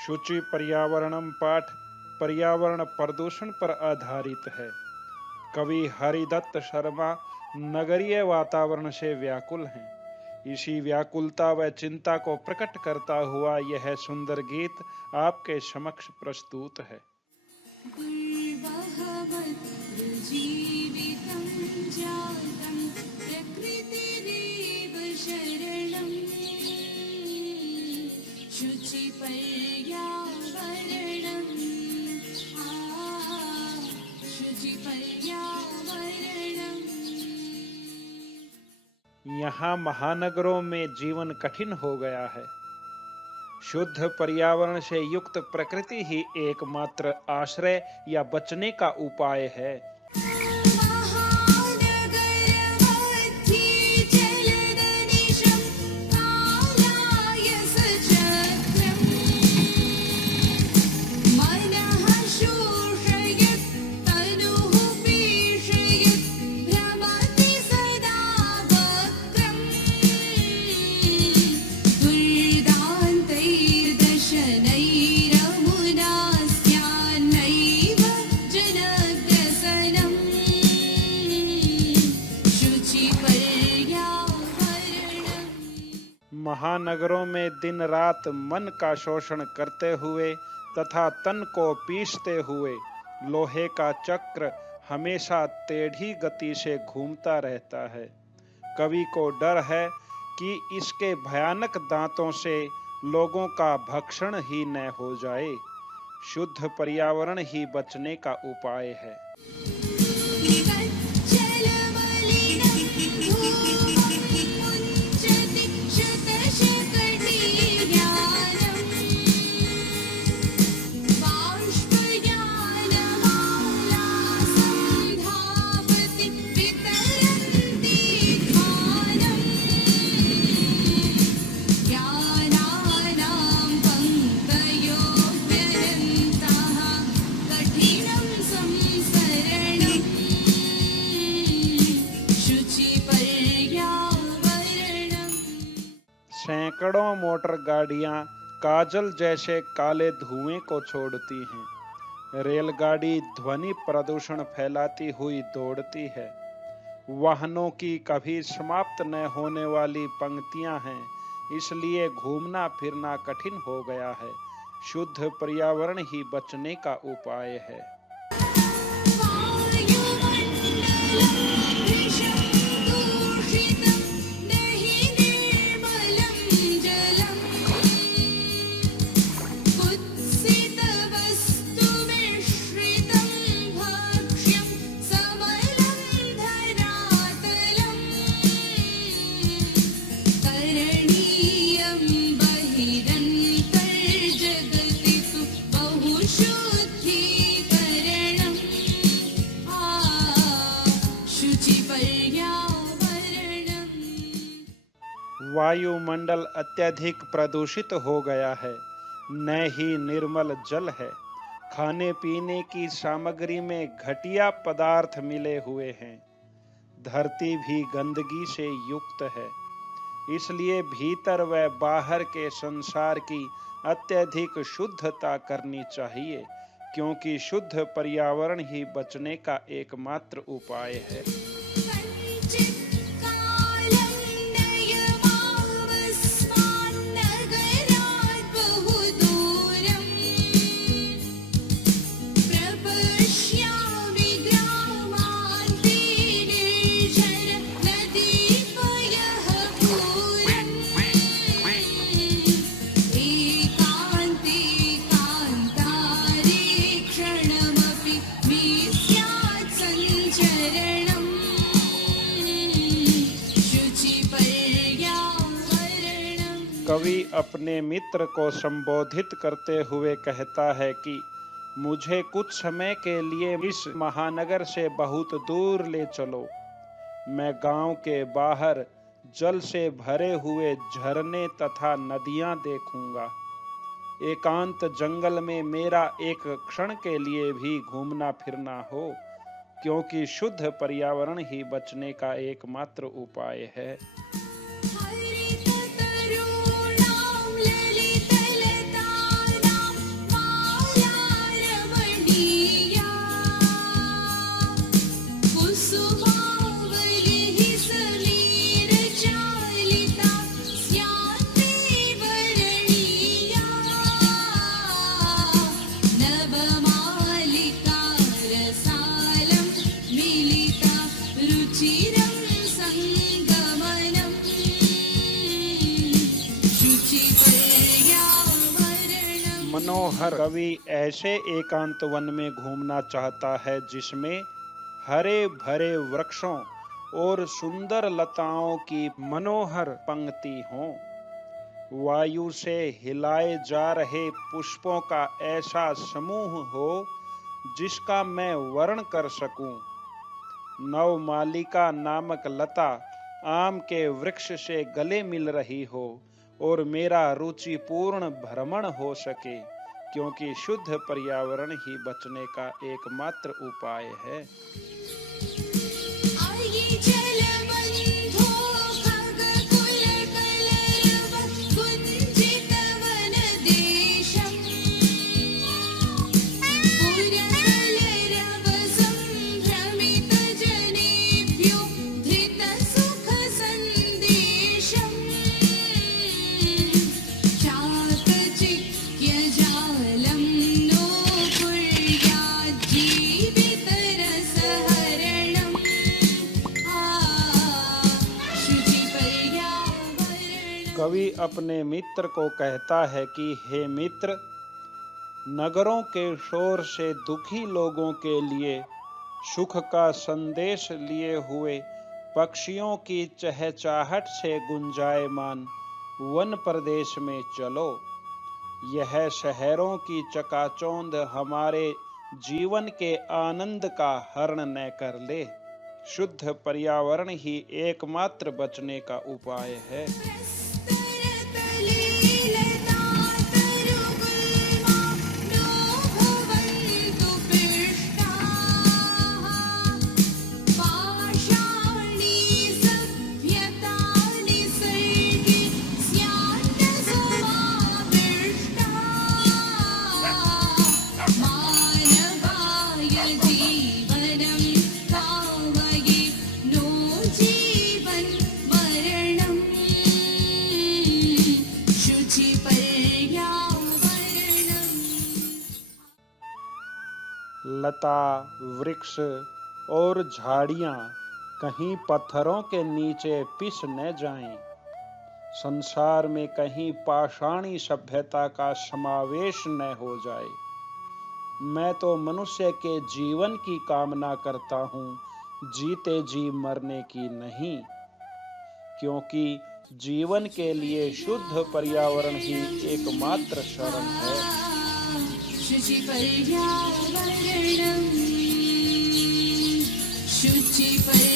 शुचि पर्यावरणम पाठ पर्यावरण प्रदूषण पर आधारित है। कवि हरिदत्त शर्मा नगरीय वातावरण से व्याकुल हैं। इसी व्याकुलता व चिंता को प्रकट करता हुआ यह सुंदर गीत आपके समक्ष प्रस्तुत है। यहाँ महानगरों में जीवन कठिन हो गया है। शुद्ध पर्यावरण से युक्त प्रकृति ही एकमात्र आश्रय या बचने का उपाय है। महानगरों में दिन रात मन का शोषण करते हुए तथा तन को पीसते हुए लोहे का चक्र हमेशा टेढ़ी गति से घूमता रहता है। कवि को डर है कि इसके भयानक दांतों से लोगों का भक्षण ही न हो जाए। शुद्ध पर्यावरण ही बचने का उपाय है। सैकड़ों मोटर गाड़ियां काजल जैसे काले धुएं को छोड़ती हैं। रेलगाड़ी ध्वनि प्रदूषण फैलाती हुई दौड़ती है। वाहनों की कभी समाप्त न होने वाली पंक्तियां हैं, इसलिए घूमना फिरना कठिन हो गया है। शुद्ध पर्यावरण ही बचने का उपाय है। वायुमंडल अत्यधिक प्रदूषित हो गया है, न ही निर्मल जल है। खाने पीने की सामग्री में घटिया पदार्थ मिले हुए हैं। धरती भी गंदगी से युक्त है। इसलिए भीतर व बाहर के संसार की अत्यधिक शुद्धता करनी चाहिए, क्योंकि शुद्ध पर्यावरण ही बचने का एकमात्र उपाय है। कवि अपने मित्र को संबोधित करते हुए कहता है कि मुझे कुछ समय के लिए इस महानगर से बहुत दूर ले चलो। मैं गांव के बाहर जल से भरे हुए झरने तथा नदियां देखूंगा। एकांत जंगल में मेरा एक क्षण के लिए भी घूमना फिरना हो, क्योंकि शुद्ध पर्यावरण ही बचने का एकमात्र उपाय है। मनोहर कवि ऐसे एकांत वन में घूमना चाहता है जिसमें हरे भरे वृक्षों और सुंदर लताओं की मनोहर पंक्ति हो। वायु से हिलाए जा रहे पुष्पों का ऐसा समूह हो जिसका मैं वर्ण कर सकूं। नवमालिका नामक लता आम के वृक्ष से गले मिल रही हो और मेरा रुचिपूर्ण भ्रमण हो सके, क्योंकि शुद्ध पर्यावरण ही बचने का एकमात्र उपाय है। कवि अपने मित्र को कहता है कि हे मित्र, नगरों के शोर से दुखी लोगों के लिए सुख का संदेश लिए हुए पक्षियों की चहचहाहट से गुंजायमान वन प्रदेश में चलो। यह शहरों की चकाचौंध हमारे जीवन के आनंद का हरण न कर ले। शुद्ध पर्यावरण ही एकमात्र बचने का उपाय है। लता, वृक्ष और झाड़ियां कहीं पत्थरों के नीचे पिस न जाएं। संसार में कहीं पाषाणी सभ्यता का समावेश न हो जाए। मैं तो मनुष्य के जीवन की कामना करता हूँ, जीते जी मरने की नहीं, क्योंकि जीवन के लिए शुद्ध पर्यावरण ही एकमात्र शरण है। शुचि पर्यावरणम्, शुचि पर्यावरणम्।